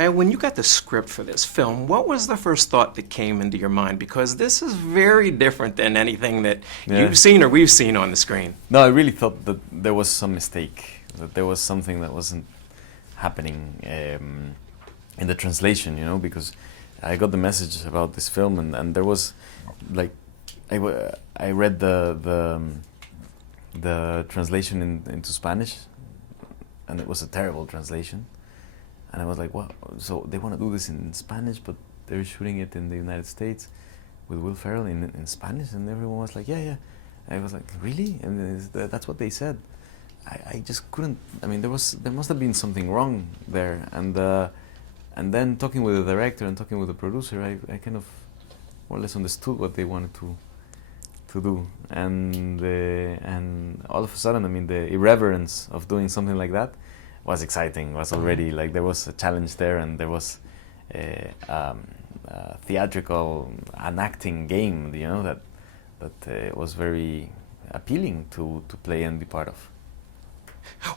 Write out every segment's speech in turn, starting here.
Gael, when you got the script for this film, what was the first thought that came into your mind? Because this is very different than anything that you've seen or we've seen on the screen. No, I really thought that there was some mistake, that there was something that wasn't happening in the translation, you know, because I got the message about this film and there was, like, I read the translation into Spanish, and it was a terrible translation. And I was like, what? So they want to do this in Spanish, but they're shooting it in the United States with Will Ferrell in Spanish? And everyone was like, yeah. I was like, really? And that's what they said. I just couldn't. I mean, there must have been something wrong there. And then talking with the director and talking with the producer, I kind of more or less understood what they wanted to do. And all of a sudden, I mean, the irreverence of doing something like that was exciting. Was already like there was a challenge there, and there was a theatrical, an acting game, you know, that was very appealing to play and be part of.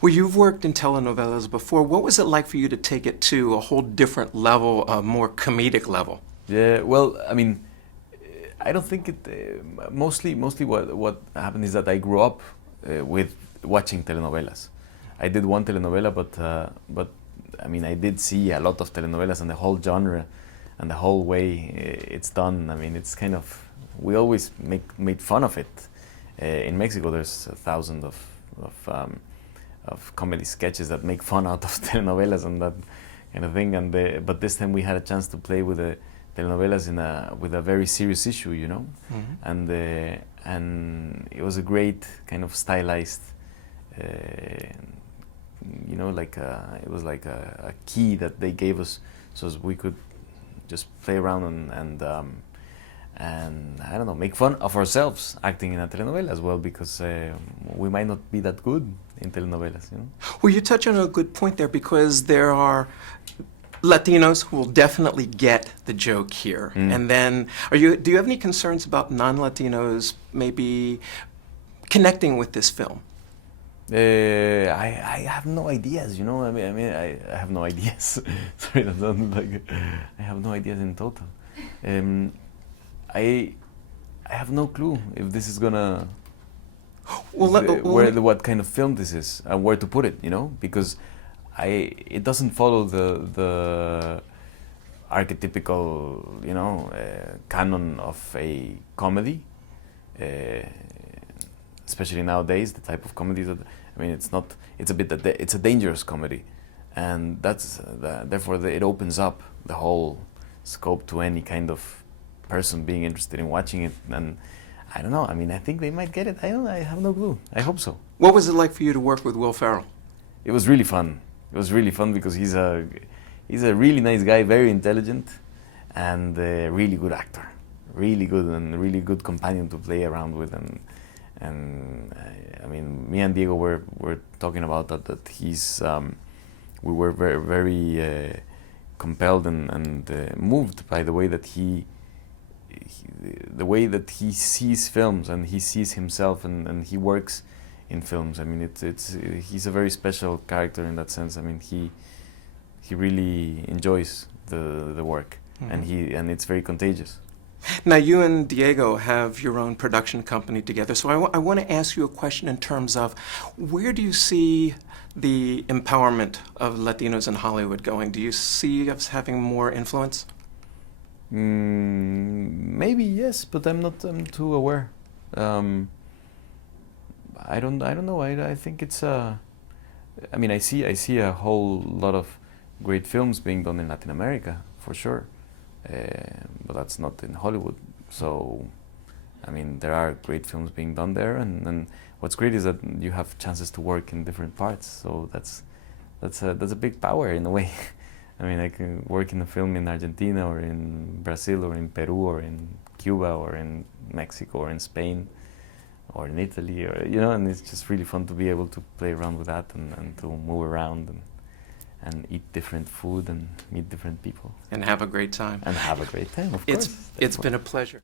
Well, you've worked in telenovelas before. What was it like for you to take it to a whole different level, a more comedic level? Yeah, well, I mean, I don't think it. Mostly what happened is that I grew up with watching telenovelas. I did one telenovela, but I mean, I did see a lot of telenovelas and the whole genre and the whole way it's done. I mean, it's kind of, we always made fun of it. In Mexico, there's 1,000 of comedy sketches that make fun out of telenovelas and that kind of thing. But this time we had a chance to play with the telenovelas with a very serious issue, you know, and it was a great kind of stylized. You know, like it was like a key that they gave us, so we could just play around and I don't know, make fun of ourselves acting in a telenovela as well, because we might not be that good in telenovelas, you know. Well, you touch on a good point there, because there are Latinos who will definitely get the joke here, and then do you have any concerns about non-Latinos maybe connecting with this film? I have no ideas, you know. I mean, I have no ideas. Sorry, that sounds like I have no ideas in total. I have no clue if this is gonna. What kind of film this is and where to put it, you know, because it doesn't follow the archetypical, you know, canon of a comedy. Especially nowadays, the type of comedy that, I mean, it's a dangerous comedy, and therefore it opens up the whole scope to any kind of person being interested in watching it. And I don't know, I mean, I think they might get it. I have no clue. I hope so. What was it like for you to work with Will Ferrell? It was really fun. It was really fun because he's a really nice guy, very intelligent, and a really good actor. Really good, and really good companion to play around with. And I mean, me and Diego were talking about that we were very compelled and moved by the way that he sees films, and he sees himself, and he works in films. I mean, he's a very special character in that sense. I mean, he really enjoys the work, and it's very contagious. Now, you and Diego have your own production company together, so I want to ask you a question in terms of where do you see the empowerment of Latinos in Hollywood going? Do you see us having more influence? Maybe yes, but I'm too aware. I don't know. I think it's I mean, I see a whole lot of great films being done in Latin America, for sure. But that's not in Hollywood. So, I mean, there are great films being done there, and what's great is that you have chances to work in different parts. So that's a big power in a way. I mean, I can work in a film in Argentina or in Brazil or in Peru or in Cuba or in Mexico or in Spain or in Italy, or, you know, and it's just really fun to be able to play around with that and to move around and eat different food and meet different people. And have a great time. And have a great time, of course. It's been a pleasure.